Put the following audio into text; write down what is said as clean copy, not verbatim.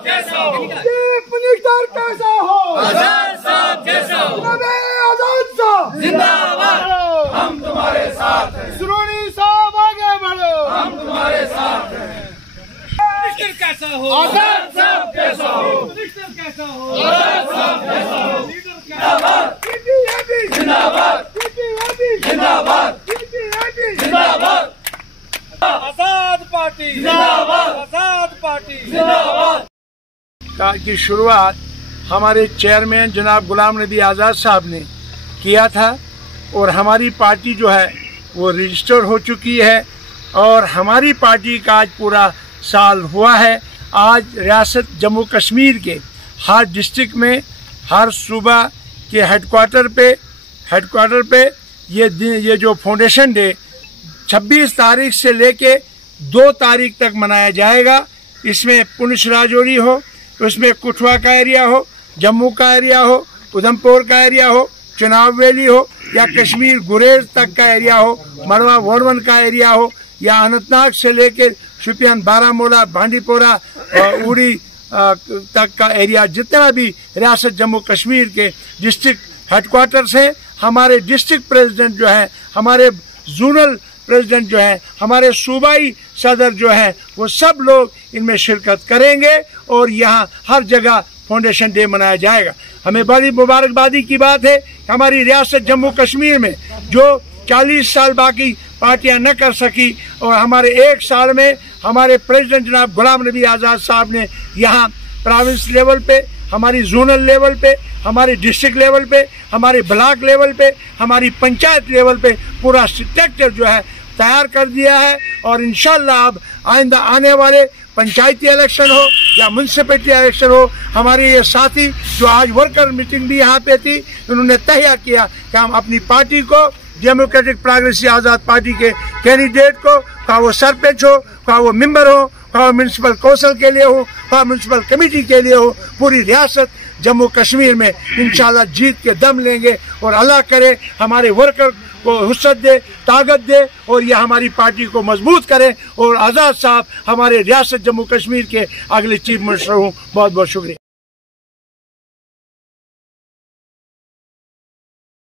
Chief minister कैसा हो? आजाद साहब जैसा हो। नबी आजाद साहब जिंदाबाद। हम तुम्हारे साथ हैं। सुरूरी साहब आगे बढ़ो। हम तुम्हारे साथ हैं। मिनिस्टर कैसा हो? आजाद साहब कैसा हो। मिनिस्टर कैसा हो? आजाद साहब कैसा हो। लीडर कैसा हो? जिंदाबाद जिंदाबाद जिंदाबाद। आजाद पार्टी जिंदाबाद। आजाद पार्टी जिंदाबाद। की शुरुआत हमारे चेयरमैन जनाब गुलाम नबी आज़ाद साहब ने किया था और हमारी पार्टी जो है वो रजिस्टर हो चुकी है और हमारी पार्टी का आज पूरा साल हुआ है। आज रियासत जम्मू कश्मीर के हर डिस्ट्रिक्ट में हर सूबा के हेडक्वार्टर पे ये जो फाउंडेशन डे 26 तारीख से लेके 2 तारीख तक मनाया जाएगा। इसमें पुंछ राजौरी हो, उसमें कुठवा का एरिया हो, जम्मू का एरिया हो, उधमपुर का एरिया हो, चुनाव वैली हो या कश्मीर गुरेज तक का एरिया हो, मरवा वोरवन का एरिया हो या अनंतनाग से लेकर शोपियान बारामूला बांडीपोरा उड़ी तक का एरिया, जितना भी रियासत जम्मू कश्मीर के डिस्ट्रिक्ट हेडक्वार्टर्स हैं, हमारे डिस्ट्रिक्ट प्रेसिडेंट जो है, हमारे जोनल प्रेसिडेंट जो है, हमारे सूबाई सदर जो है, वो सब लोग इनमें शिरकत करेंगे और यहाँ हर जगह फाउंडेशन डे मनाया जाएगा। हमें बड़ी मुबारकबादी की बात है कि हमारी रियासत जम्मू कश्मीर में जो 40 साल बाकी पार्टियां न कर सकी और हमारे 1 साल में हमारे प्रेसिडेंट जनाब गुलाम नबी आज़ाद साहब ने यहाँ प्रोविंस लेवल पे, हमारी जोनल लेवल पे, हमारे डिस्ट्रिक्ट लेवल पे, हमारे ब्लॉक लेवल पे, हमारी पंचायत लेवल पे पूरा स्ट्रक्चर जो है तैयार कर दिया है और इंशाल्लाह अब आइंदा आने वाले पंचायती इलेक्शन हो या म्यूनसिपैलिटी इलेक्शन हो, हमारे ये साथी जो आज वर्कर मीटिंग भी यहाँ पे थी, उन्होंने तय किया कि हम अपनी पार्टी को डेमोक्रेटिक प्रोग्रेसिव आज़ाद पार्टी के कैंडिडेट को, क्या वो सरपंच हो, क्या वो मेंबर हो, क्या वो म्यूनसिपल कौंसिल के लिए हो, क्या म्यूनसिपल कमेटी के लिए हो, पूरी रियासत जम्मू कश्मीर में इंशाल्लाह जीत के दम लेंगे और अल्लाह करे हमारे वर्कर को हुस्सत दे, ताकत दे और यह हमारी पार्टी को मजबूत करे और आज़ाद साहब हमारे रियासत जम्मू कश्मीर के अगले चीफ मिनिस्टर हों। बहुत बहुत शुक्रिया।